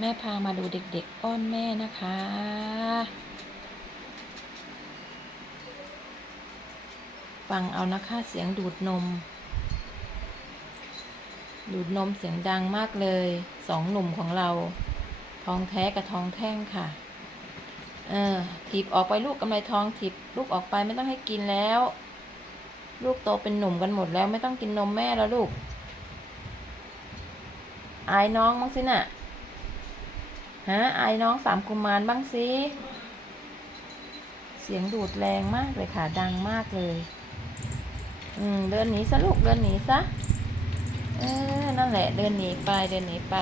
แม่พามาดูเด็กๆป้อนแม่นะคะ ฟังเอานะคะเสียงดูดนม ดูดนมเสียงดังมากเลยสองหนุ่มของเรา ท้องแท้กับท้องแท่งค่ะ เออถีบออกไปลูกกำไรท้องถีบลูกออกไปไม่ต้องให้กินแล้ว ลูกโตเป็นหนุ่มกันหมดแล้วไม่ต้องกินนมแม่แล้วลูก อายน้องบ้างสิน่ะ ฮะไอายน้องสามกุมารบ้างสิ เสียงดูดแรงมากเลยค่ะ ดังมากเลย อืม เดินหนีซะลูก เดินหนีซะ เออ นั่นแหละ เดินหนีไป เดินหนีไป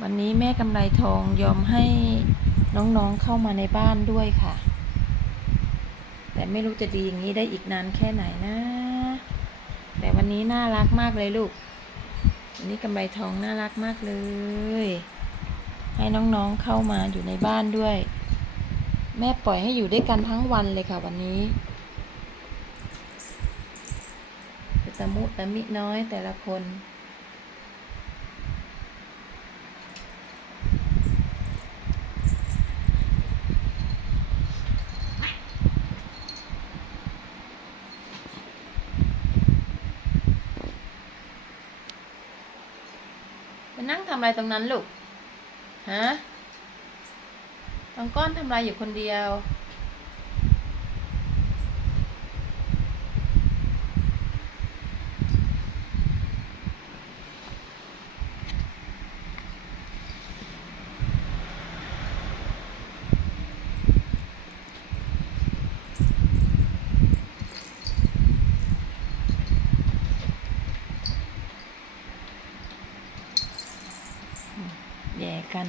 วันนี้แม่กำไรทองยอมให้น้องๆเข้ามาในบ้านด้วยค่ะ แต่ไม่รู้จะดีอย่างนี้ได้อีกนานแค่ไหนนะ แต่วันนี้น่ารักมากเลยลูก วันนี้กำไรทองน่ารักมากเลย ให้น้องๆเข้ามาอยู่ในบ้านด้วย แม่ปล่อยให้อยู่ด้วยกันทั้งวันเลยค่ะวันนี้ตะมุตะมิน้อยแต่ละคน ทำอะไรตรงนั้นลูก ฮะตองก้อนทำอะไรอยู่คนเดียว ย่กัน